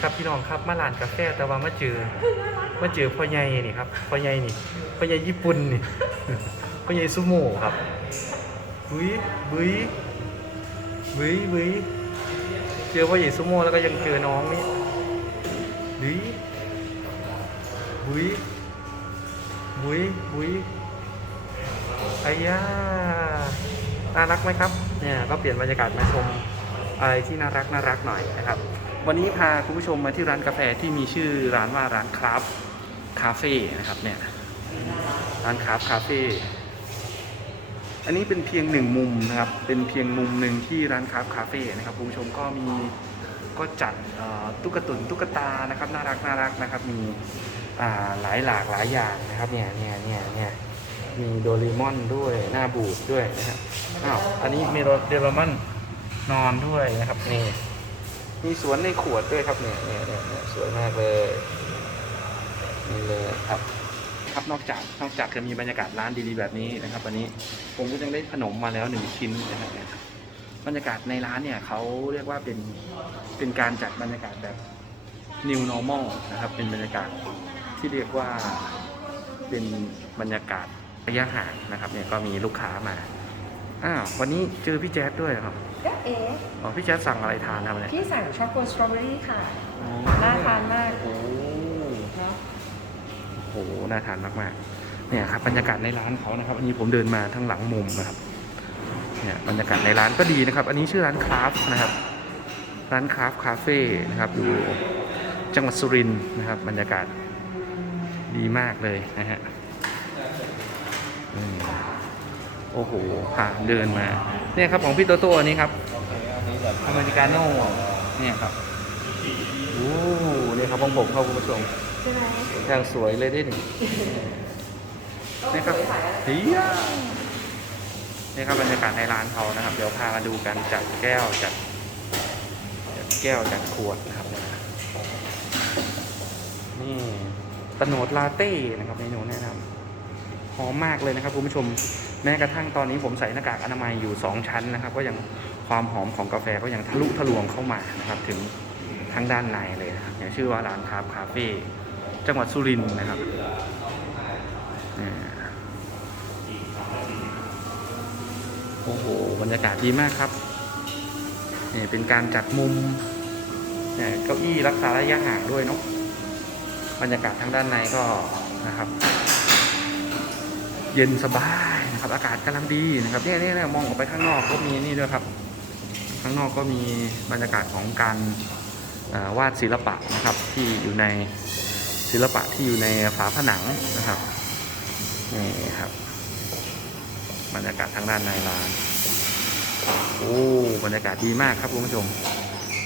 ครับพี่น้องครับมาร้านกาแฟแต่ว่ามาเจอมาเจอพ่อใหญ่นี่ครับพ่อใหญ่นี่พ่อใหญ่ญี่ปุ่นนี่พ่อใหญ่ซูโม่ครับบุ้ยบุ้ยบุ้ยบุ้ยเจอพ่อใหญ่ซูโม่แล้วก็ยังเจอน้องนี่บุ้ยบุ้ยบุ้ยบุ้ยไอ้ย่าน่ารักไหมครับเนี่ยก็เปลี่ยนบรรยากาศมาชมอะไรที่น่ารักน่ารักหน่อยนะครับ วันนี้พาคุณผู้ชมมาที่ร้านกาแฟที่มีชื่อร้านว่าร้านคราฟคาเฟ่นะครับเนี่ยร้านคราฟคาเฟ่อันนี้เป็นเพียงหนึ่งมุมนะครับ เป็นเพียงมุมหนึ่งที่ร้านคราฟคาเฟ่นะครับคุณผู้ชมก็มีก็จัดตุ๊กตุนตุ๊กตานะครับน่ารักน่ารักนะครับ มีหลายหลากหลายอย่างนะครับเนี่ยเนี่ยเนี่ยเนี่ยมีโดเรมอนด้วยหน้าบูดด้วยนะครับอ้าวอันนี้มีโดเรมอนนอนด้วยนะครับนี่ มีสวนในขวดด้วยครับเนี่ยเนี่ยเนี่ยสวยมากเลยนี่เลยครับครับนอกจากนอกจากจะมีบรรยากาศร้านดีๆแบบนี้นะครับวันนี้ผมก็ยังได้ขนมมาแล้วหนึ่งชิ้นนะครับบรรยากาศในร้านเนี่ยเขาเรียกว่าเป็นเป็นการจัดบรรยากาศแบบ new normal นะครับเป็นบรรยากาศที่เรียกว่าเป็นบรรยากาศระยะห่างนะครับเนี่ยก็มีลูกค้ามา อ้าววันนี้เจอพี่แจ๊ดด้วยเหรอครับก็เอ๊ะอ๋อพี่แจ๊ดสั่งอะไรทานครับเนี่ยพี่สั่งช็อกโกสตรอเบอรี่ค่ะน่าทานมากโอ้เนาะโหน่าทานมากๆเนี่ยครับบรรยากาศในร้านเขานะครับ อันนี้ผมเดินมาทั้งหลังมุมนะครับเนี่ยบรรยากาศในร้านก็ดีนะครับ อันนี้ชื่อร้านคราฟนะครับร้านคราฟคาเฟ่นะครับอยู่จังหวัดสุรินทร์นะครับ บรรยากาศดีมากเลยนะฮะ โอ้โหพาเดินมา เนี่ยครับของพี่โตโต้อันนี้ครับอเมริกาโน่เนี่ยครับโอ้เนี่ยครับของผมครับคุณผู้ชมใช่ไหมอย่างสวยเลยดินี่นี่ครับเฮียนี่ครับบรรยากาศในร้านเขานะครับ เดี๋ยวพามาดูกันจัดแก้วจัดจัดแก้วจัดขวดนะครับ นี่ตโนดลาเต้นะครับเมนูแนะนำหอมมากเลยนะครับคุณผู้ชม แม้กระทั่งตอนนี้ผมใส่หน้ากากอนามัยอยู่ 2 ชั้นนะครับ ก็ยังความหอมของกาแฟก็ยังทะลุทะลวงเข้ามานะครับ ถึงทางด้านในเลยนะครับเนี่ยชื่อว่าร้านคาร์ฟคาเฟ่จังหวัดสุรินทร์นะครับโอ้โหบรรยากาศดีมากครับเนี่ยเป็นการจัดมุมเนี่ยเก้าอี้รักษาระยะห่างด้วยเนาะบรรยากาศทางด้านในก็นะครับ เย็นสบายนะครับ อากาศกำลังดีนะครับเนี่ยเนี่ยมองออกไปข้างนอกก็มีนี่ด้วยครับ ข้างนอกก็มีบรรยากาศของการวาดศิลปะนะครับที่อยู่ในศิลปะที่อยู่ในฝาผนังนะครับนี่ครับ บรรยากาศทางด้านในร้านโอ้บรรยากาศดีมากครับคุณผู้ชม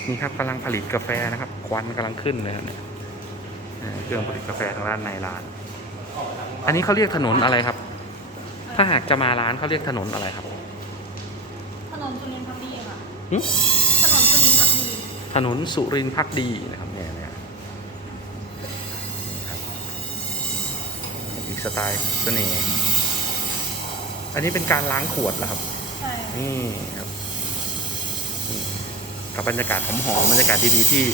นี่ครับกำลังผลิตกาแฟนะครับ ควันกำลังขึ้นเลยครับเนี่ยเครื่องผลิตกาแฟทางด้านในร้าน อันนี้เขาเรียกถนนอะไรครับ ถ้าหากจะมาร้านเขาเรียกถนนอะไรครับถนนสุรินทร์พักดีค่ะหึถนนสุรินทร์พักดีถนนสุรินทร์พักดีนะครับเนี่ยเนี่ยครับอีกสไตล์เสน่ห์อันนี้เป็นการล้างขวดเหรอครับ ใช่นี่ครับนี่กับบรรยากาศหอมๆบรรยากาศดีๆที่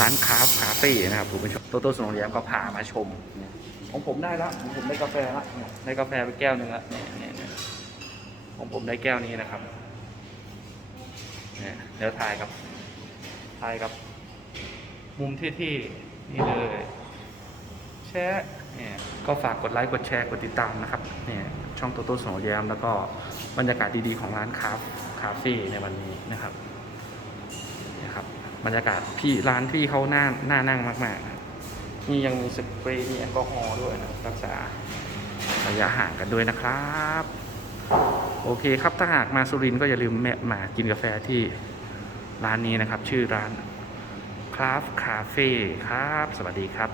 ร้านคราฟคาเฟ่นะครับคุณผู้ชมโตโต้สโนว์แยมก็พามาชมเนี่ย ของผมได้ล้วของผมได้กาแฟล้วเนี่ยได้กาแฟไปแก้วหนึ่งล้วเนี่ยเนี่ยของผมได้แก้วนี้นะครับเนี่ยเดี๋ยวถ่ายกับถ่ายกับ มุมที่ที่นี่เลยแชร์เนี่ยก็ฝากกดไลค์กดแชร์กดติดตามนะครับเนี่ยช่องโตโต้สโนแยมแล้วก็บรรยากาศดีๆของร้านคาฟคาเฟ่ในวันนี้นะครับนะครับบรรยากาศพี่ร้านพี่เขาน่าน่านั่งมากๆ นี่ยังมีสเปรย์มีแอลกอฮอล์ด้วยนะรักษาระยะห่างกันด้วยนะครับ โอเคครับถ้าหากมาสุรินก็อย่าลืมแวะมากินกาแฟที่ร้านนี้นะครับ ชื่อร้านคราฟคาเฟ่ครับ สวัสดีครับ